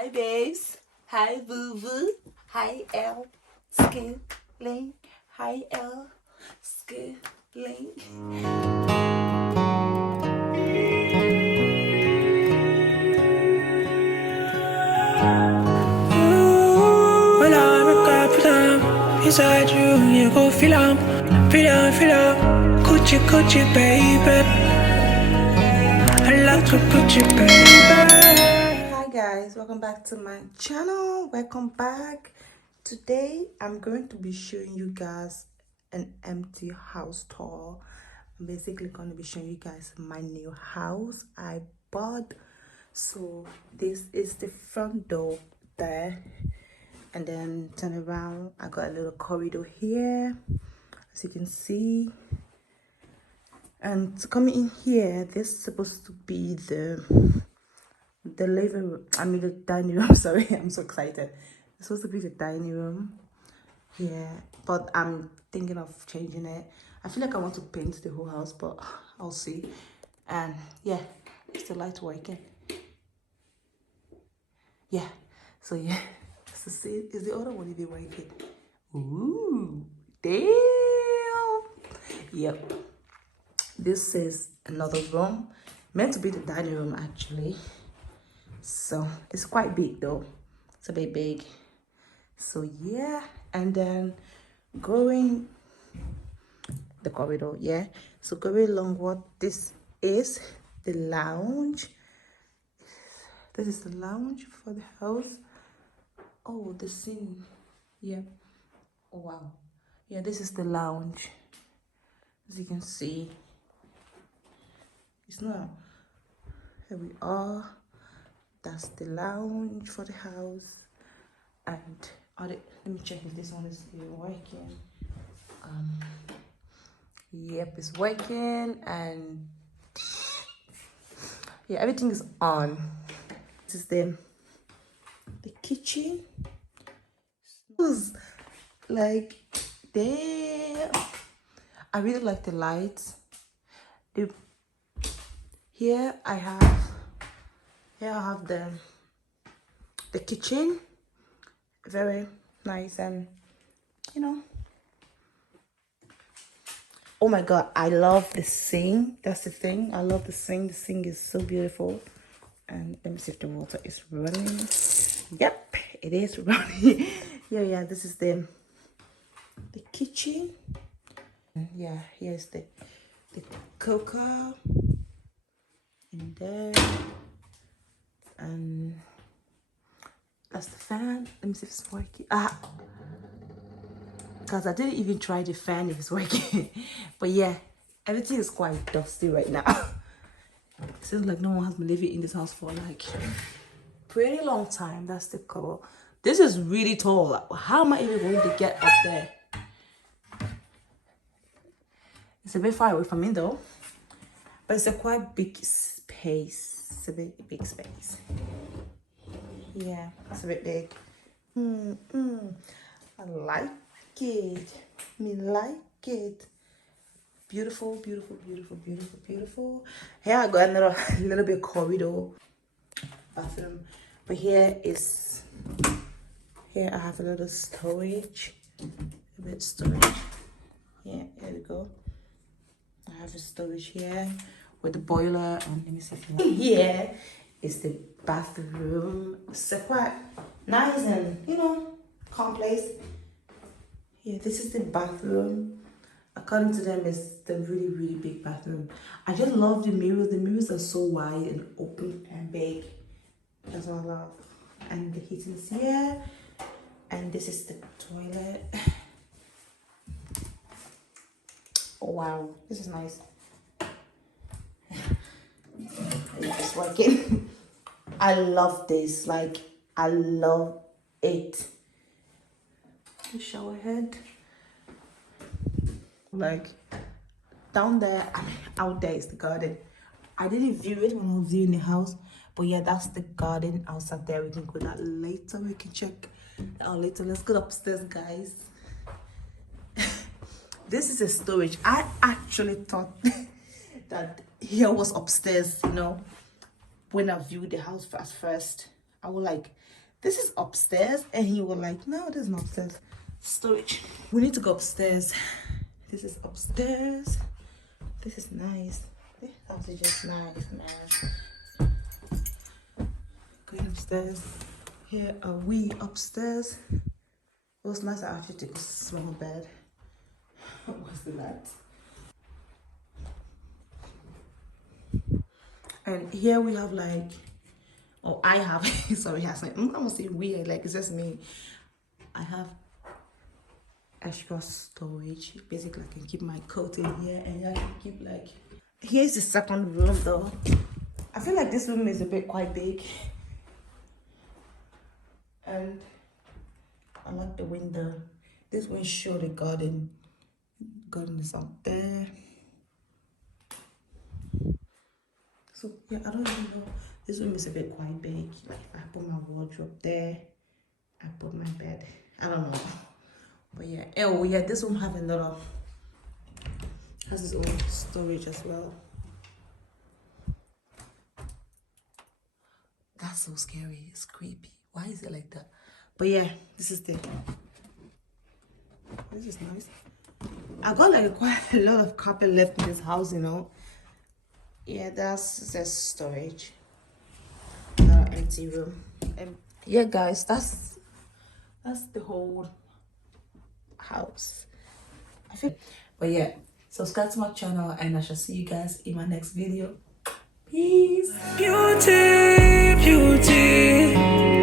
Hi babes. Hi boo boo. Hi L. Skilling. Hi L. Skilling. When I wake up, feel inside you, you go feel feel Gucci, Gucci, baby. I like to Gucci, baby. Hi guys, welcome back to my channel. Welcome back. Today I'm going to be showing you guys an empty house tour. I'm basically going to be showing you guys my new house I bought. So this is the front door there, and then turn around, I got a little corridor here, as you can see. And coming in here, this is supposed to be the living room, the dining room. Sorry, I'm so excited. It's supposed to be the dining room. Yeah, but I'm thinking of changing it. I feel like I want to paint the whole house, but I'll see. And yeah, is the light working? Yeah, so yeah, so see, is the other one even working? Ooh, damn. Yep, this is another room, meant to be the dining room actually. So it's quite big though, it's a bit big. So yeah, and then going the corridor, yeah, so going along, what this is, the lounge. This is the lounge for the house. Oh, the scene. Yeah. Oh wow. Yeah, this is the lounge. As you can see, it's not. Here we are. That's the lounge for the house. And let me check if this one is still working. Yep, it's working, and yeah, everything is on. This is the kitchen. It was like, damn. I really like the lights. The here I have the kitchen, very nice, and you know, oh my god, I love the sink. That's the thing, I love the sink. The sink is so beautiful. And let me see if the water is running. Yep, it is running. Yeah, this is the kitchen. Yeah, here's the cocoa in there, and that's the fan. Let me see if it's working. Because I didn't even try the fan if it's working. But yeah, everything is quite dusty right now. It seems like no one has been living in this house for like pretty long time. That's the color. This is really tall. How am I even going to get up there? It's a bit far away from me though, but it's a quite big space. It's a big space. Yeah, it's a bit big. I like it. Me like it. Beautiful, beautiful, beautiful, beautiful, beautiful. Here I got another little bit corridor bathroom, but here I have a little storage, a bit storage. Yeah, here we go. I have a storage here with the boiler, and let me see if you like. Here is the bathroom. It's quite nice and calm place. Yeah, this is the bathroom. According to them, it's the really big bathroom. I just love the mirrors. The mirrors are so wide and open and big. That's what I love. And the heating is here. And this is the toilet. Oh wow, this is nice. It's working. I love this. Like, I love it. The shower head. Like, down there, out there is the garden. I didn't view it when I was viewing the house, but yeah, that's the garden outside there. We can go that later. We can check that out later. Let's go upstairs, guys. This is a storage. I actually thought that here was upstairs, when I viewed the house at first. I was like, this is upstairs, and he was like, no, this is not upstairs, storage. We need to go upstairs. This is upstairs. This is nice. This house is just nice, man. Going upstairs. Here are we upstairs. It was nice. I actually took a small bed. What's that? And here we have like, oh, I have, sorry, I'm gonna say weird, like it's just me. I have extra storage. Basically, I can keep my coat in here, and I can keep like, here's the second room though. I feel like this room is a bit quite big. And I like the window. This one show the garden. Garden is up there. So yeah, I don't even know. This room is a bit quite big. Like if I put my wardrobe there, I put my bed. I don't know. But yeah. Oh yeah, this room have another, has its own storage as well. That's so scary. It's creepy. Why is it like that? But yeah, this is nice. I got like quite a lot of carpet left in this house, you know. Yeah, that's just storage. Another empty room. Yeah, guys, that's the whole house. But yeah, subscribe to my channel, and I shall see you guys in my next video. Peace. Beauty, beauty.